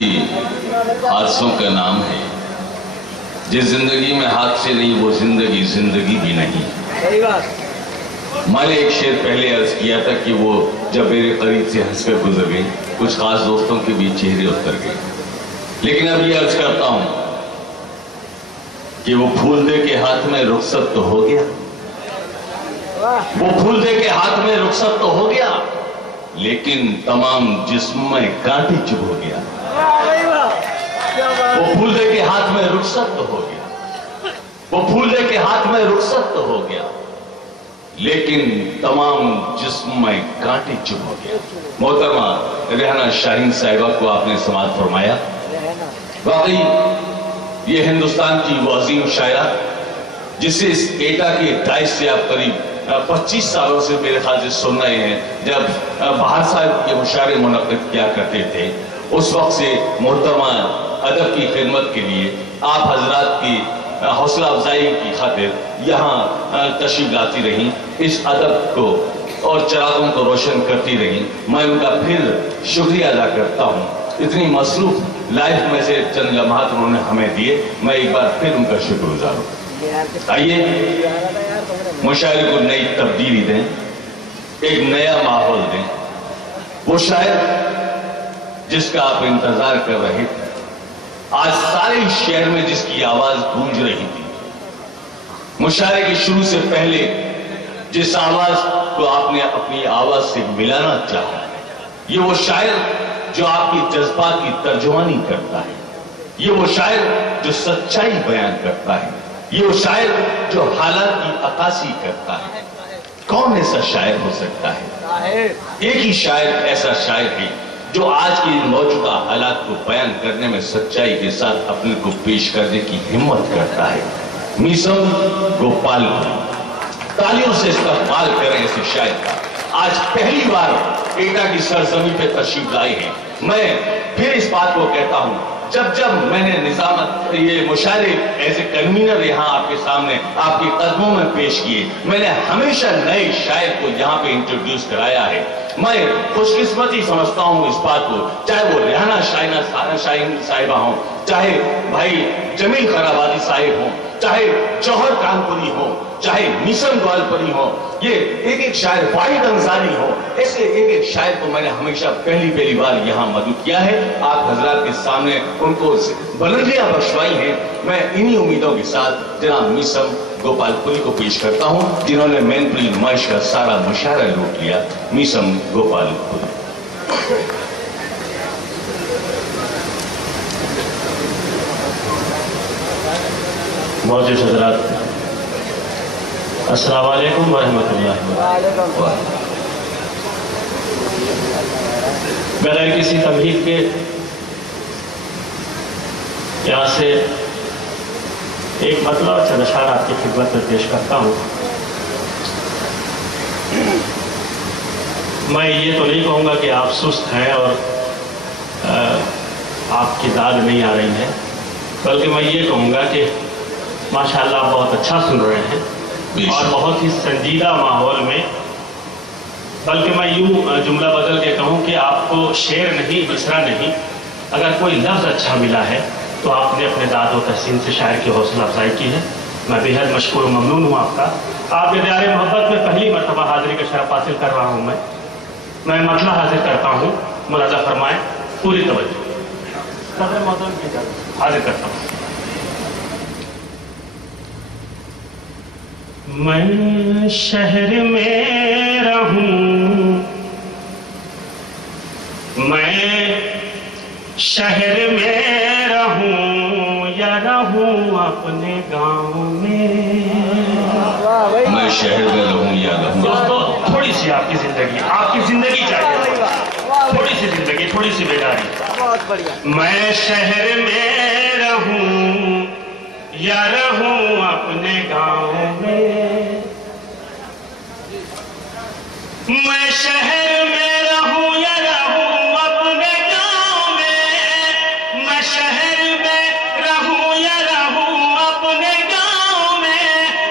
حادثوں کا نام ہے جس زندگی میں حادثے نہیں وہ زندگی زندگی بھی نہیں۔ میں نے ایک شعر پہلے عرض کیا تھا کہ وہ جب میرے قریب سے ہنس کر گزر گئی، کچھ خاص دوستوں کے بھی چہرے اتر گئے، لیکن اب یہ عرض کرتا ہوں کہ وہ پھول دے کے ہاتھ میں رخصت تو ہو گیا، وہ پھول دے کے ہاتھ میں رخصت تو ہو گیا، لیکن تمام جسم میں کانٹے چبھ ہو گیا۔ وہ پھول دے کے ہاتھ میں رخصت تو ہو گیا، وہ پھول دے کے ہاتھ میں رخصت تو ہو گیا، لیکن تمام جسم میں کانٹے چبھ ہو گیا۔ محترمہ ریحانہ شاہین صاحبہ کو آپ نے سماعت فرمایا۔ واقعی یہ ہندوستان کی وہ عظیم شاعرہ جسے اس ایٹا کے داعش سے آپ قریب 25 سالوں سے میرے خیال سے سن رہے ہیں، جب بہار صاحب کے مشاعرے منعقد کیا کرتے تھے اس وقت سے محترمہ ادب کی خدمت کے لیے آپ حضرات کی حوصلہ افزائی کی خاطر یہاں تشریف لاتی رہیں، اس ادب کو اور چراغوں کو روشن کرتی رہیں۔ میں ان کا پھر شکریہ ادا کرتا ہوں، اتنی مصروف لائف میں سے چند لمحات انہوں نے ہمیں دیے، میں ایک بار پھر ان کا شکر گزار ہوں۔ آئیے مشاعرے کو نئی تبدیلی دیں، ایک نیا ماحول دیں۔ وہ شاعر جس کا آپ انتظار کر رہے تھے، آج سارے شہر میں جس کی آواز گونج رہی تھی، مشاعرے کے شروع سے پہلے جس آواز کو آپ نے اپنی آواز سے ملانا چاہا، یہ وہ شاعر جو آپ کی جذبات کی ترجمانی کرتا ہے، یہ وہ شاعر جو سچائی بیان کرتا ہے، یہ وہ شاعر جو حالات کی عکاسی کرتا ہے۔ کون ایسا شاعر ہو سکتا ہے؟ ایک ہی شاعر ایسا شاعر ہے جو آج کی موجودہ حالات کو بیان کرنے میں سچائی کے ساتھ اپنے کو پیش کرنے کی ہمت کرتا ہے۔ میسم گوپال پوری، تالیوں سے استقبال کریں اسے شاعر کا۔ آج پہلی بار ایٹا کی سرزمین پہ تشریف لائے ہیں۔ میں پھر اس بات کو کہتا ہوں، جب میں نے نظامت یہ مشاعرے ایز اے کنوینر یہاں آپ کے سامنے آپ کے قدموں میں پیش کیے، میں نے ہمیشہ نئے شاعر کو یہاں پہ انٹروڈیوس کرایا ہے۔ میں خوش قسمتی سمجھتا ہوں اس بات کو، چاہے وہ ریحانہ شاہین صاحبہ ہوں، چاہے بھائی جمیل خرابادی صاحب ہوں، چاہے جوہر کانپوری ہوں، چاہے میسم گوالپری ہوں، یہ ایک شاعر واحد انصاری ہو، ایسے ایک شاعر کو میں نے ہمیشہ پہلی بار یہاں مدعو کیا ہے۔ آپ حضرات کے سامنے ان کو بلندیاں بخشوائی ہیں۔ میں انہی امیدوں کے ساتھ جناب میسم گوپال پوری کو پیش کرتا ہوں، جنہوں نے مین پری نمائش کا سارا مشاعرہ لوٹ لیا۔ میسم گوپال پوری۔ معزز حضرات، السلام علیکم ورحمۃ اللہ وبرکاتہ۔ بغیر کسی تمہید کے یہاں سے ایک مطلب اور چند اشعار آپ کی خدمت میں پیش کرتا ہوں۔ میں یہ تو نہیں کہوں گا کہ آپ سست ہیں اور آپ کی داد نہیں آ رہی ہے، بلکہ میں یہ کہوں گا کہ ماشاءاللہ آپ بہت اچھا سن رہے ہیں اور بہت ہی سنجیدہ ماحول میں، بلکہ میں یوں جملہ بدل کے کہوں کہ آپ کو شعر نہیں، مصرع نہیں، اگر کوئی لفظ اچھا ملا ہے تو آپ نے اپنے داد و تحسین سے شاعر کی حوصلہ افزائی کی ہے۔ میں بے حد مشکور و ممنون ہوں آپ کا۔ آپ کے دیار محبت میں پہلی مرتبہ حاضری کا شرف حاصل کر رہا ہوں۔ میں مطلع حاضر کرتا ہوں، ملاحظہ فرمائیں، پوری توجہ۔ صدر محترم کی اجازت حاضر کرتا ہوں۔ میں شہر میں رہوں، میں شہر میں رہوں یا رہوں اپنے گاؤں میں، میں شہر میں رہوں یا رہوں۔ دوستو تھوڑی سی آپ کی زندگی چاہیے، تھوڑی سی زندگی، تھوڑی سی بیداری۔ میں شہر میں رہوں یا رہوں اپنے گاؤں میں، میں شہر میں رہوں یا رہوں اپنے گاؤں میں، میں شہر میں رہوں یا رہوں اپنے گاؤں میں،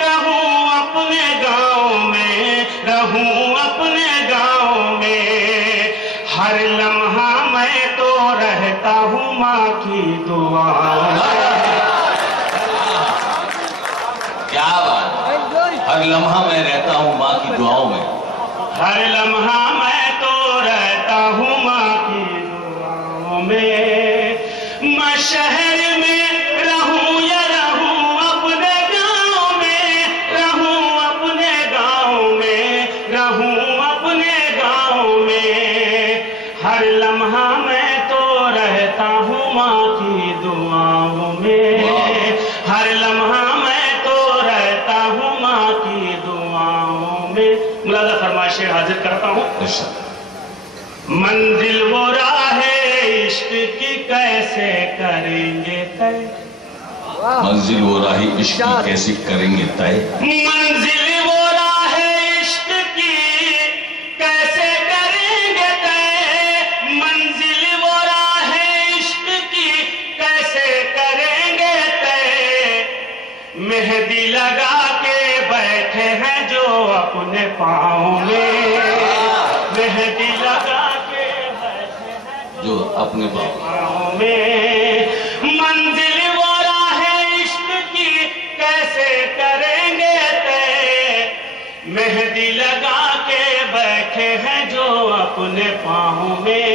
رہوں اپنے گاؤں میں، رہوں اپنے گاؤں میں، ہر لمحہ میں تو رہتا रहता हूँ माँ की दुआओं में। क्या बात, हर लम्हा मैं रहता हूँ माँ की दुआओं में। हर लम्हा मैं तो रहता हूँ माँ की दुआओं में। मैं शहर में रहूं या रहूं अपने गाँव में, रहूं अपने गाँव में, रहूं अपने गाँव में, हर लम्हा मैं तो रहता हूँ माँ की दुआओं में। हर लम्हा मैं तो रहता हूँ माँ की दुआओं में। मुलाजा फरमाइशें हाजिर करता हूँ। मंजिल वो राह इश्क की कैसे करेंगे तय, मंजिल वो राही इश्क की कैसे करेंगे तय, मंजिल वो राह इश्क की कैसे करेंगे तय, मंजिल वो राह इश्क की कैसे करेंगे तय, मेहंदी लगा के बैठे हैं जो अपने पाँव में, मेहंदी लगा के बैठे हैं जो अपने पाँव में, मंजिल वो राह इश्क की कैसे करेंगे तय, मेहंदी लगा के बैठे हैं जो अपने पाँव में।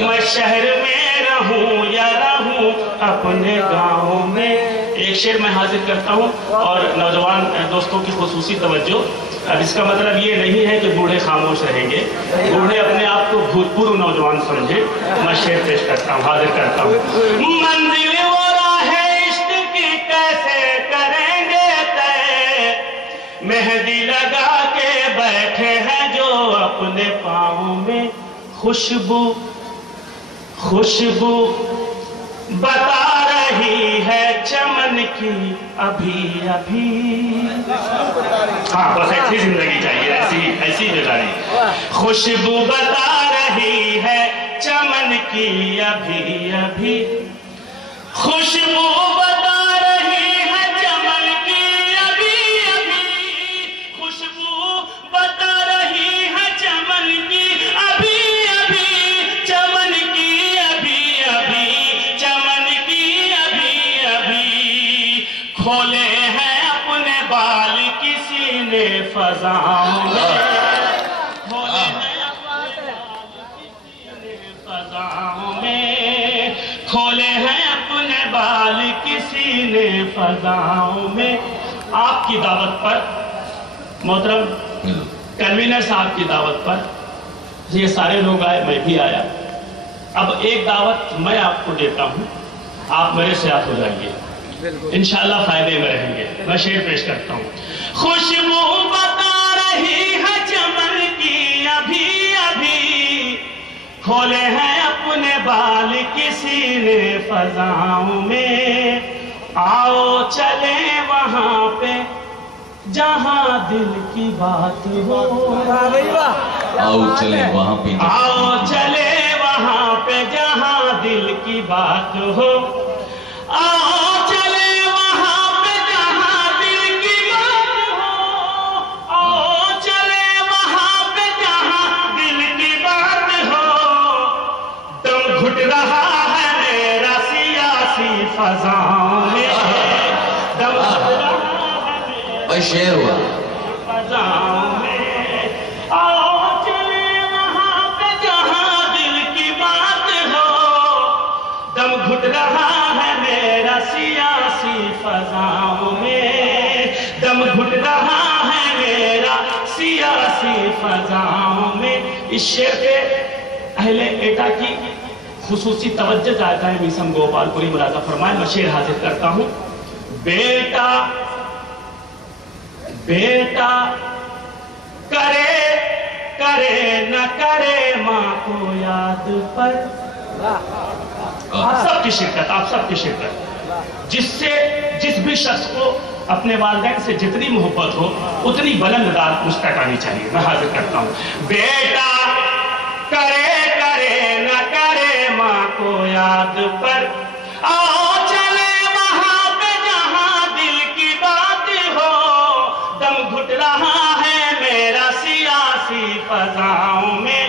मैं शहर में रहूं या रहूं अपने गाँव में। एक शेर मैं हाजिर करता हूँ और नौजवान दोस्तों की खुसूसी तवज्जो। अब इसका मतलब ये नहीं है कि बूढ़े खामोश रहेंगे, बूढ़े अपने आप को भूतपूर्व नौजवान समझे। मैं शेर पेश करता हूँ, हाजिर करता हूँ। मंजिल वो राह इश्क की कैसे करेंगे तय, मेहंदी लगा के बैठे हैं जो अपने पाँव में, खुशबू खुशबू बता रही है चमन की अभी अभी। हाँ, बस ऐसी जिंदगी चाहिए, ऐसी गुजारी। खुशबू बता रही है चमन की अभी अभी, खुशबू बता रही है चमन की अभी अभी, खुशबू बता रही है चमन की अभी अभी, चमन की अभी अभी, चमन की अभी अभी, खोले हैं अपने बाल किसी ने फज़ाओं में, खोले हैं अपने बाल किसी ने फज़ाओं में, खोले हैं अपने बाल किसी ने फज़ाओं में। आपकी दावत पर मोहतरम कन्वीनर साहब की दावत पर ये सारे लोग आए, मैं भी आया। अब एक दावत मैं आपको देता हूँ, आप मेरे साथ हो जाइए, इंशाअल्लाह फायदे में रहेंगे। मैं शेर पेश करता हूँ। खुशबू बता रही है चमन की अभी अभी, खोले हैं अपने बाल किसी ने फज़ाओं में, आओ चले वहां पे जहां दिल की बात हो, आओ चले वहां पे, आओ चले वहां पे जहां दिल की बात हो, आओ चले वहां पे जहां दिल की बात हो, आओ चले वहां पे जहां दिल की बात हो, दम घुट रहा है मेरा सियासी फज़ाओं में, दम घुट रहा है भाई शेर हुआ फज़ाओं में, आओ चले वहां पे जहां दिल की बात हो, दम घुट रहा है मेरा सियासी फज़ाओं में, दम घुट रहा है मेरा सियासी फज़ाओं में। इस शेर पे अहले एटा की खुसूसी तवज्जो चाहता है मीसम गोपालपुरी मुलाजा फरमाए। मैं शेर हाजिर करता हूँ। बेटा बेटा करे करे न करे माँ को याद पर, आप सबकी शिरकत, आप सबकी शिरकत, जिससे जिस भी शख्स को अपने वालिदैन से जितनी मोहब्बत हो उतनी बुलंद दाद मुझ तक आनी चाहिए। मैं हाजिर करता हूँ। बेटा करे करे न करे माँ को याद पर, आओ चले वहां पे जहां दिल की बात हो, दम घुट रहा है मेरा सियासी फज़ाओं में,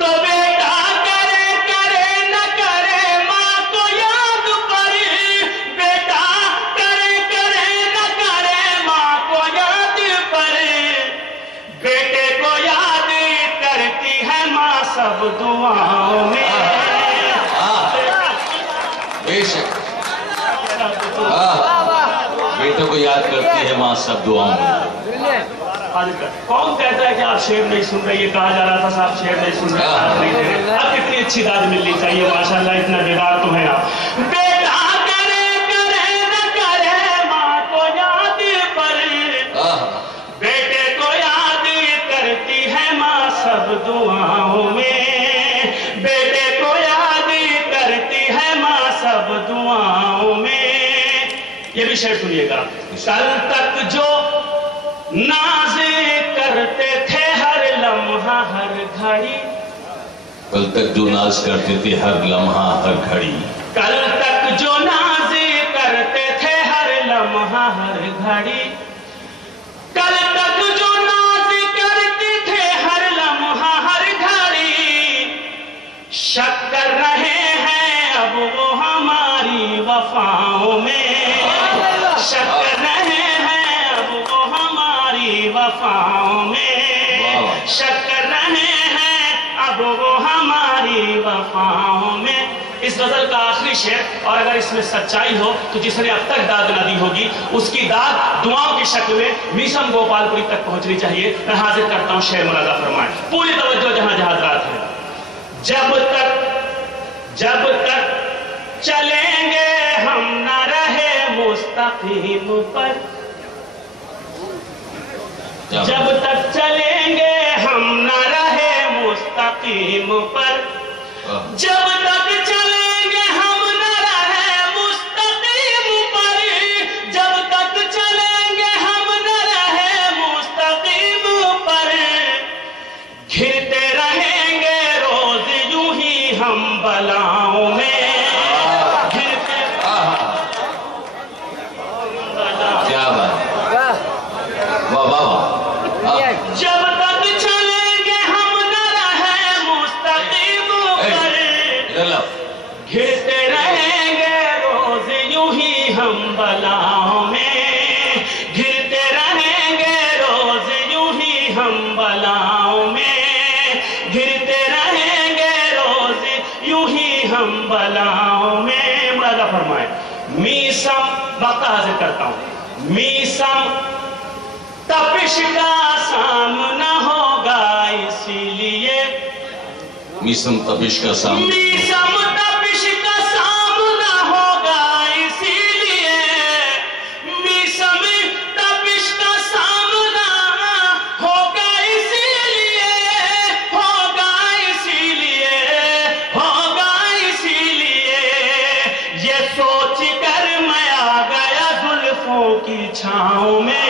तो बेटा करे करे न करे माँ सब दुआओं में। बेशक बेटों को याद करती है माँ सब दुआओं में। कौन कहता है कि आप शेर नहीं सुन रहे? ये कहा जा रहा था साहब शेर नहीं सुन रहे, दाद नहीं दे रहे। अब कितनी अच्छी दाद मिलनी चाहिए, माशाल्लाह इतना बेकार तो है आप। बेटा करे करे न करे माँ को याद पर, बेटे को याद करती है माँ सब दुआओं में। बेटे को याद करती है माँ सब दुआओं में। ये भी शेर सुनिएगा। कल तक जो नाज करते थे हर लम्हा हर घड़ी, कल तक जो नाज करते थे हर लम्हा हर घड़ी, कल तक जो नाज करते थे हर लम्हा हर घड़ी, कल तक जो नाज करते थे हर लम्हा हर घड़ी, शक कर रहे हैं अब वो हमारी वफाओं में। शक कर रहे हैं अब वो हमारी वफाओं में। शक कर रहे हैं अब वो हमारी वफाओं में। इस गजल का आखिरी शेर, और अगर इसमें सच्चाई हो तो जिसने अब तक दाद न दी होगी उसकी दाद दुआओं की शक्ल में मीसम गोपालपुरी तक पहुंचनी चाहिए। मैं हाजिर करता हूं शेर मुलाजा फरमाएं, पूरी तवज्जो जहां जहां रात है। जब तक चलेंगे हम न रहे मुस्तकीम पर, जब तक चलेंगे हम न रहे मुस्तकीम पर, जब तक चलेंगे हम न रहे मुस्तकीम पर, जब तक चलेंगे हम न रहे मुस्तकीम पर, घिरते रहेंगे रोज यूं ही हम बलाओं में। क्या बात, वाह वाह। जब तक चलेंगे हम न रहे मुस्तकीम पर, घिरते रहेंगे रोज यूं ही हम बलाओं में। घिरते रहेंगे रोज यूं ही हम बलाओं में। घिरते रहेंगे रोज यूं ही हम बलाओं में। मुलाजा फरमाए, मीसम वक्त हाजिर करता हूं। मीसम तपिश का सामना होगा इसीलिए, मीसम तपिश का सामना, मीसम तपिश का सामना होगा इसीलिए, मीसम तपिश का सामना होगा इसीलिए, होगा इसीलिए, होगा इसीलिए। ये सोच कर मैं आ गया जुल्फों की छाँव में।